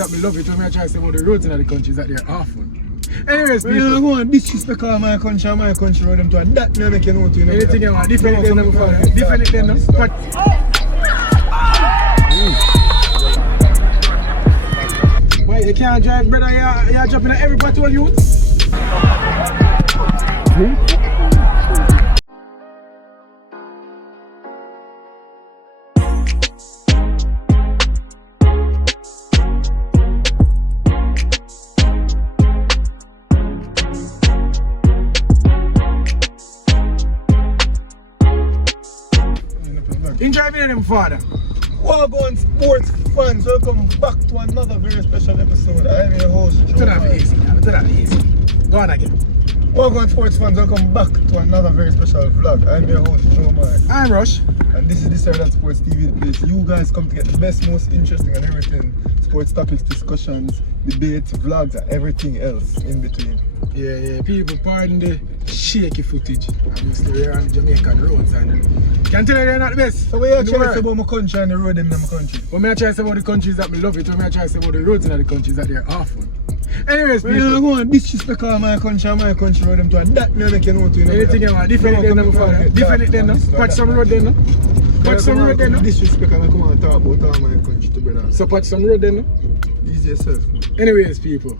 that me love it when I try to say about the roads in the countries that they're awful. Anyways, people. You go and disrespect all my country and my country road them to and that may make you know to you know. Anything you want, defend it then before. Defend it then no. But why you can't drive, brother? You're jumping at every patrol youth. In driving them father. Welcome sports fans, welcome back to another very special episode. I'm your host, Joe. Turn off the AC. Turn off the AC. Go on again. Welcome sports fans, welcome back to another very special vlog. I'm your host, Joe. I'm Rush. And this is the That Sports TV, the place you guys come to get the best, most interesting and everything. Sports topics, discussions, debates, vlogs and everything else in between. Yeah, people pardon the shaky footage. Obviously we're on the Jamaican roads and can tell you they're not the best. So what you trying to say about my country and the road in my country? What I try to say about the countries that me love it, what I try to say about the roads in the countries that they're awful. Anyways, people. You go and disrespect all my country and my country road them to and that may make you know to you know. Anything you want, defend it then before. Defend it then no. Patch some road then no. Patch some road then no. Disrespect and I come and talk about all my country to brother. So patch some road then no. Easy yourself. Anyways, people,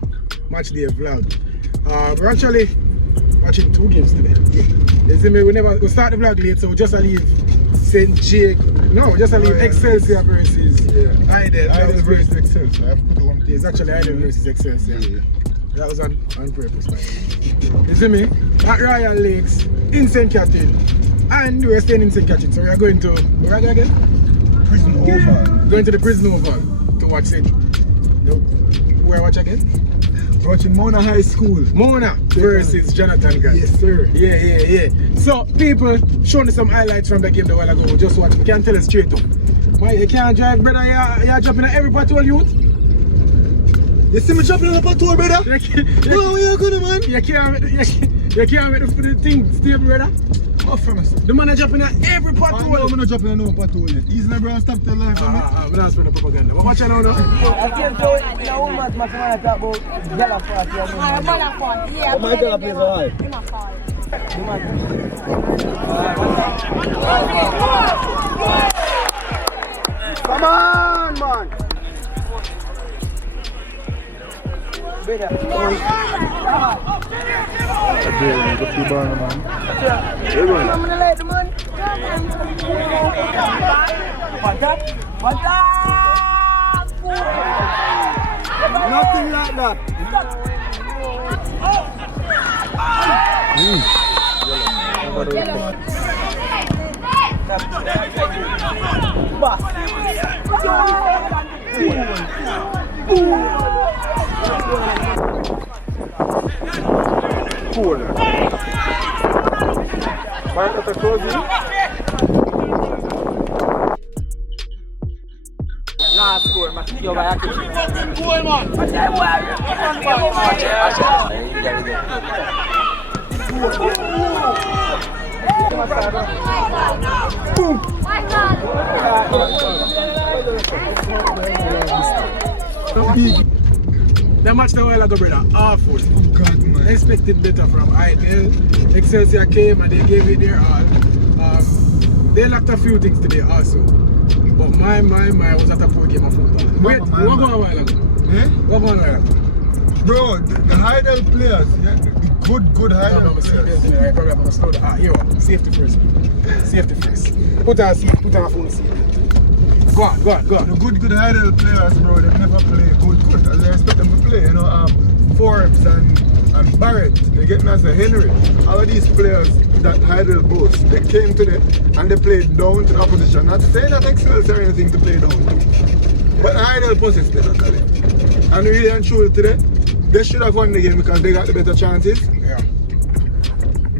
match day vlog. We're actually watching 2 games today. You see me, we start the vlog late, so we just leave St. Jake. No, we just leave Excelsior versus Hydel. Hydel versus Excelsior. I have put one. It's actually Hydel versus Excelsior. Yeah. That was on purpose, man. You see me? At Royal Lakes in St. Catherine. And we're staying in St. Catherine, so we are going to where are we again? Prison Oval. Going to the Prison Oval to watch it. Where watch again? Watching Mona High School. Mona versus Jonathan Grant. Yes, sir. Yeah. So, people, showing me some highlights from that game a while ago. Just watch. You can't tell us straight up. Why you can't drive, brother? You're jumping at every patrol youth. You see me jumping on the patrol, brother? Where you going, man? You can't make the thing stable, brother. Off from us. The man is jumping at every patrol. No, I'm not jumping on no patrol yet. Easy, brother. Stop the life from me. I'm not spreading propaganda. But watch out now. I can't tell you, the woman my friend talk about Gala Party. Gala Party, yeah. My Gala plays alive. Come on, man. Better. I'm gonna let the man. What's that? nothing like that. Cool. Mark at the closing. Nah, score, man. Yo, vai aqui. Boa, mano. The match the while ago, brother, awful. I expected better from Hydel. Excelsior came and they gave it their all. They lacked a few things today also. But my was at a poor game of football. Wait, what going on a while ago? What going on a while ago? Bro, the Hydel players, yeah, the good Hydel players. Here, safety first. Safety first. Put on a phone seat. Go on. The good Hydel players, bro, they never play good. As I expect them to play, you know, Forbes and Barrett, they get me as a Henry. All of these players that Hydel boasts, they came to them and they played down to the opposition. Not saying that Excelsior or anything to play down to. But Hydel possessed them actually. And really and truly today, they should have won the game because they got the better chances. Yeah.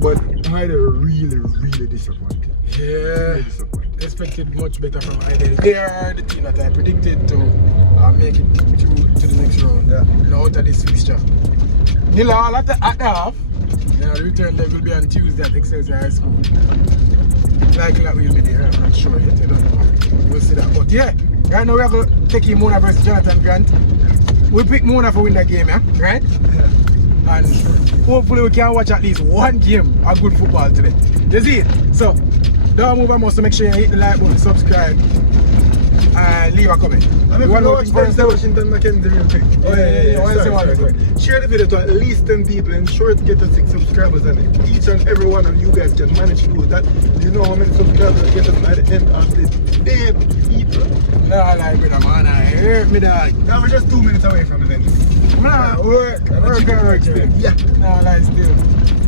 But Hydel really disappointed. Yeah. Really disappointed. Expected much better from Hydel. They are the team that I predicted to make it through to the next round. Yeah. Out of this fixture. Nil all at the half. Yeah, the return leg will be on Tuesday at Excelsior High School. Likely that we'll be there. I'm not sure yet. I don't know. We'll see that. But yeah, right now we are going to take Mona versus Jonathan Grant. we pick Mona for win that game, yeah? Right? Yeah. And hopefully we can watch at least one game of good football today. You see it? So, don't move on, so make sure you hit the like button, subscribe, and leave a comment. And if you watch Denzel Washington Mackenzie real quick. Oh yeah. Sorry. Share the video to at least 10 people, ensure to get to 6 subscribers, and each and every one of you guys can manage to do that. You know how many subscribers I get at the end of the day, people. No, like brother, man, I hurt me dog. Now we're just 2 minutes away from the end. Nah, work still. Yeah. No, like still.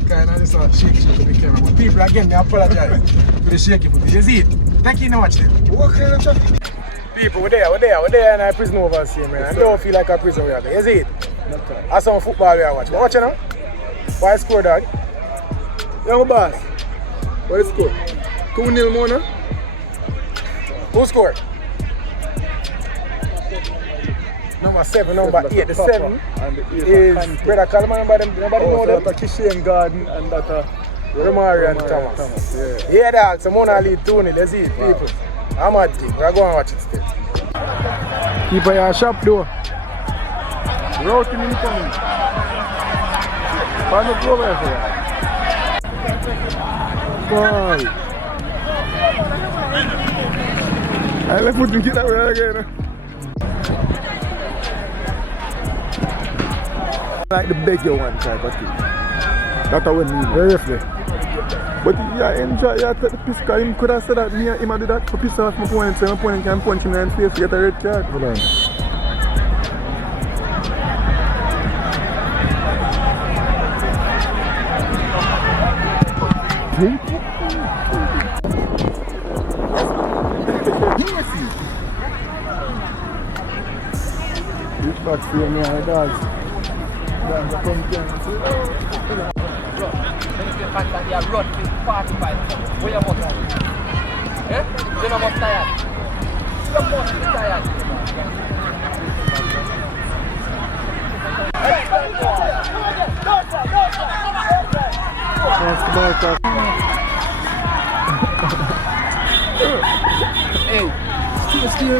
Kind of just shake to the camera. But people, again, I apologize for the shaky foot. You see it? Thank you, watch them. What kind of traffic? People, we're there, and I prison overseas, man. I don't feel like a prison we are there. You see it? I saw football we are watching. Watch it now. Why score, dog? Young boss. What is the score? 2-0 Mona. Who scored? Number 7, number 8. The 7 is Brother Coleman. Nobody know them. That Kishan Garden and that Romario and Thomas. Yeah, dog. So Mona lead 2-0. Let's see it, people. I'm at it. We're going to watch it still. Keep your shop door. Routing incoming. Find the over here. Boy. Let's put him get that way again. Like the bigger one type of thing. That's what we need. Very roughly. But yeah, enjoy, yeah, take the piss, because him could have said that me and him do that for piss off my opponent, so my opponent can punch him in the face to get a red card. Hold on. This back for me and the dogs. You run with 45. Where you must eh? You know must tired. You must be tired. Hey,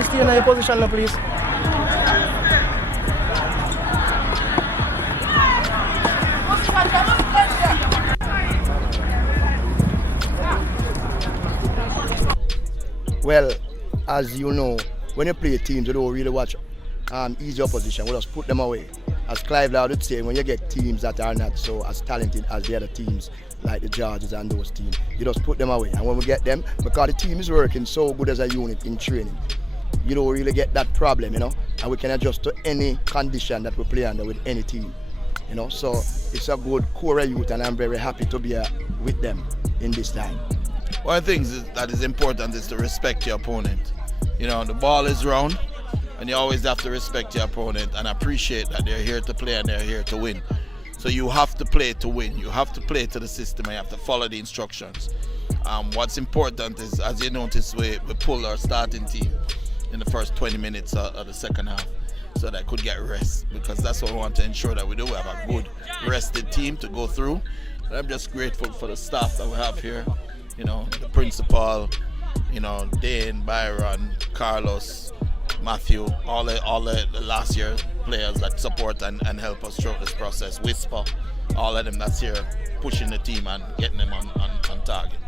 stay in your position now, please. Well, as you know, when you play teams, you don't really watch easy opposition. We just put them away. As Clive Loud would say, when you get teams that are not so as talented as the other teams, like the Georges and those teams, you just put them away. And when we get them, because the team is working so good as a unit in training, you don't really get that problem, you know. And we can adjust to any condition that we play under with any team, you know. So it's a good core youth, and I'm very happy to be with them in this time. One of the things that is important is to respect your opponent. You know, the ball is round, and you always have to respect your opponent and appreciate that they're here to play and they're here to win. So you have to play to win. You have to play to the system and you have to follow the instructions. What's important is, as you notice, we pull our starting team in the first 20 minutes of the second half so that I could get rest, because that's what we want to ensure that we do. We have a good rested team to go through. And I'm just grateful for the staff that we have here. You know, the principal, you know, Dane, Byron, Carlos, Matthew, all the last year players that support and help us throughout this process. Whisper, all of them that's here pushing the team and getting them on target.